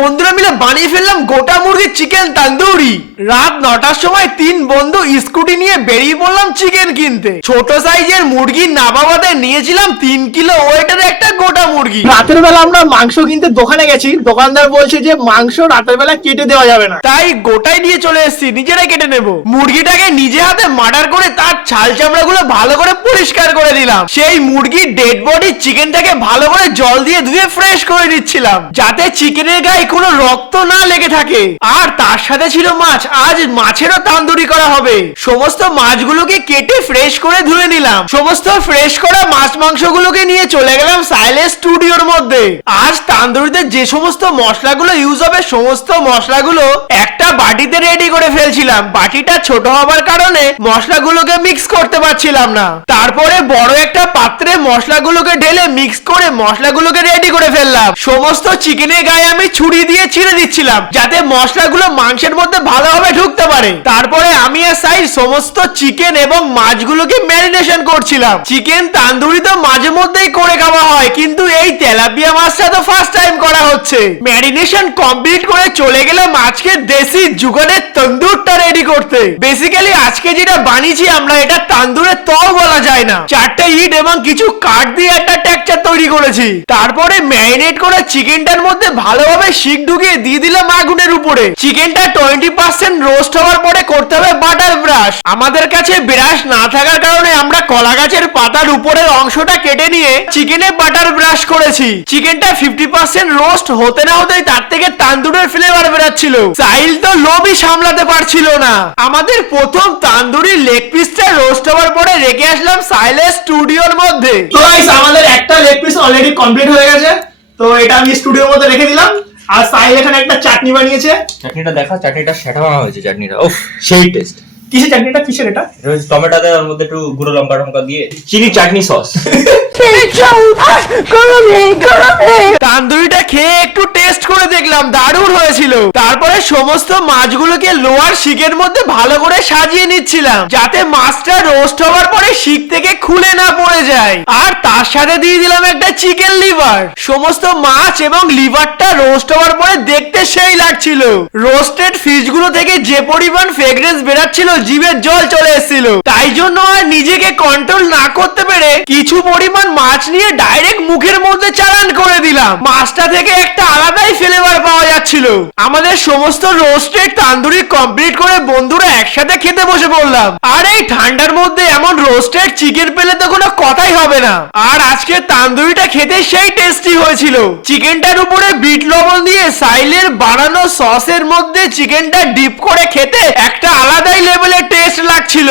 বন্ধুরা মিলে বানিয়ে ফেললাম গোটা মুরগির চিকেন তন্দুরি। রাত 9টার সময় 3 বন্ধু স্কুটি নিয়ে বেরিয়ে পড়লাম চিকেন কিনতে। ছোট সাইজের মুরগির নাবাবাদে নিয়েছিলাম 3 কিলো ওয়েটের একটা গোটা মুরগি। রাতের বেলা আমরা মাংস কিনতে দোকানে গেছি, দোকানদার বলছে যে মাংস রাতের বেলা কেটে দেওয়া যাবে না, তাই গোটাই নিয়ে চলে এসেছি, নিজেরাই কেটে নেব। মুরগিটাকে নিজে হাতে মার্ডার করে তার ছাল চামড়া গুলো ভালো করে পরিষ্কার করে দিলাম। সেই মুরগির ডেড বডি চিকেনটাকে ভালো করে জল দিয়ে ধুয়ে ফ্রেশ করে দিচ্ছিলাম, যাতে চিকেনের গায়ে কোনো রক্ত না লেগে থাকে। আর তার সাথে ছিল মাছ, আজ মাছেরও তান্দুরি করা হবে। সমস্ত মাছগুলোকে কেটে ফ্রেশ করে ধুয়ে নিলাম। সমস্ত ফ্রেশ করা মাছ মাংসগুলোকে নিয়ে চলে গেলাম সাইলেন্স স্টুডিওর মধ্যে। আজ তান্দুরিতে যে সমস্ত মশলাগুলো ইউজ হবে সমস্ত মশলাগুলো একটা বাটিতে রেডি করে ফেলছিলাম। বাটিটা ছোট হবার কারণে মশলাগুলোকে মিক্স করতে পারছিলাম না। তারপরে বড় একটা পাত্রে মশলাগুলোকে ঢেলে মিক্স করে মশলাগুলোকে রেডি করে ফেললাম। সমস্ত চিকেনের গায়ে আমি ছুরি দিয়ে ছিঁড়ে দিচ্ছিলাম, যাতে মশলাগুলো মাংসের মধ্যে ভালোভাবে ঢুকতে পারে। তারপরে আমি আর সাইড সমস্ত চিকেন এবং মাছগুলোকে ম্যারিনেশন করছিলাম। চিকেন তান্দুরি তো মাঝে মধ্যেই করে খাওয়া হয়, কিন্তু এই তেলাপিয়া মাছটা তো ফার্স্ট টাইম করা হচ্ছে। ম্যারিনেশন কমপ্লিট করে চলে গেলাম আজকে দেশি জুগানের তন্দুরটা রেডি করতে। বেসিক্যালি আজকে যেটা বানিয়েছি আমরা, এটা তান্দুরের তও বলা যায় না। 4টে ইট এবং কিছু কাঠ দিয়ে একটা টেক্সচার তৈরি করেছি। তারপরে ম্যারিনেট করা চিকেনটার মধ্যে ভালোভাবে শিক ঢুকিয়ে দিয়ে দিলাম আগুনের উপরে। চিকেনটা 20% রোস্ট হওয়ার পরে করতে হবে বাটার ব্রাশ। আমাদের কাছে ব্রাশ না থাকার কারণে আমরা কলা গাছের পাতার উপরের অংশটা কেটে নিয়ে চিকেনে বাটার ব্রাশ করেছি। চিকেনটা 50% রোস্ট হতে না হতেই তার থেকে তান্দুরের ফ্লেভার বেরাচ্ছিল। সাইল তো লোভই সামলাতে পারছিল না। আমাদের প্রথম তান্দুরি লেগ পিসটা রোস্ট হওয়ার পরে রেখে আসলাম সাইলেন্স স্টুডিওর মধ্যে। তো গাইস আমাদের একটা লেগ পিস অলরেডি কমপ্লিট হয়ে গেছে, তো এটা আমি স্টুডিওর মধ্যে রেখে দিলাম। আর সাইল এখানে একটা চাটনি বানিয়েছে। চাটনিটা দেখা, চাটনিটা সেটা ভাঙা হয়েছে। চাটনিটা উফ সেই টেস্ট। কিসের চাটনিটা, কিসের এটা? এটা হচ্ছে টমেটোতে ওর মধ্যে একটু গুঁড়ো লঙ্কা টঙ্কা দিয়ে চিনি চাটনি সস। তান্দুরিটা খেয়ে একটু টেস্ট করে দেখলাম, দারুণ হয়েছিল। তারপরে সমস্ত মাছগুলোকে লোয়ার শিকের মধ্যে ভালো করে সাজিয়ে নিচ্ছিলাম, যাতে মাছটা রোস্ট হওয়ার পরে শিক থেকে খুলে না পড়ে যায়। আর তার সাথে দিয়ে দিলাম একটা চিকেন লিভার। সমস্ত মাছ এবং লিভারটা রোস্ট হওয়ার পরে দেখতে সেই লাগছিল। রোস্টেড ফিশগুলো থেকে যে পরিমাণ ফ্রেগরেন্স বেরাচ্ছিল, জিভের জল চলে এসেছিল। তাই জন্য আর নিজেকে কন্ট্রোল না করতে পেরে কিছু পরিমাণ মাছ নিয়ে ডাইরেক্ট মুখের মধ্যে চালান করে দিলাম। মাছটা থেকে একটা আলাদাই ফ্লেভার পাওয়া যাচ্ছিল। আমাদের সমস্ত রোস্টেড তান্দুরি কমপ্লিট করে বন্ধুরা একসাথে খেতে বসে পড়লাম। আর এই ঠান্ডার মধ্যে এমন রোস্টেড চিকেন পেলে তো কোনো কথাই হবে না। আর আজকে তান্দুরিটা খেতে সেই টেস্টি হয়েছিল। চিকেনটার উপরে বিট লবণ দিয়ে সাইলের বানানো সসের মধ্যে চিকেনটা ডিপ করে খেতে একটা আলাদাই লেভেলের টেস্ট লাগছিল।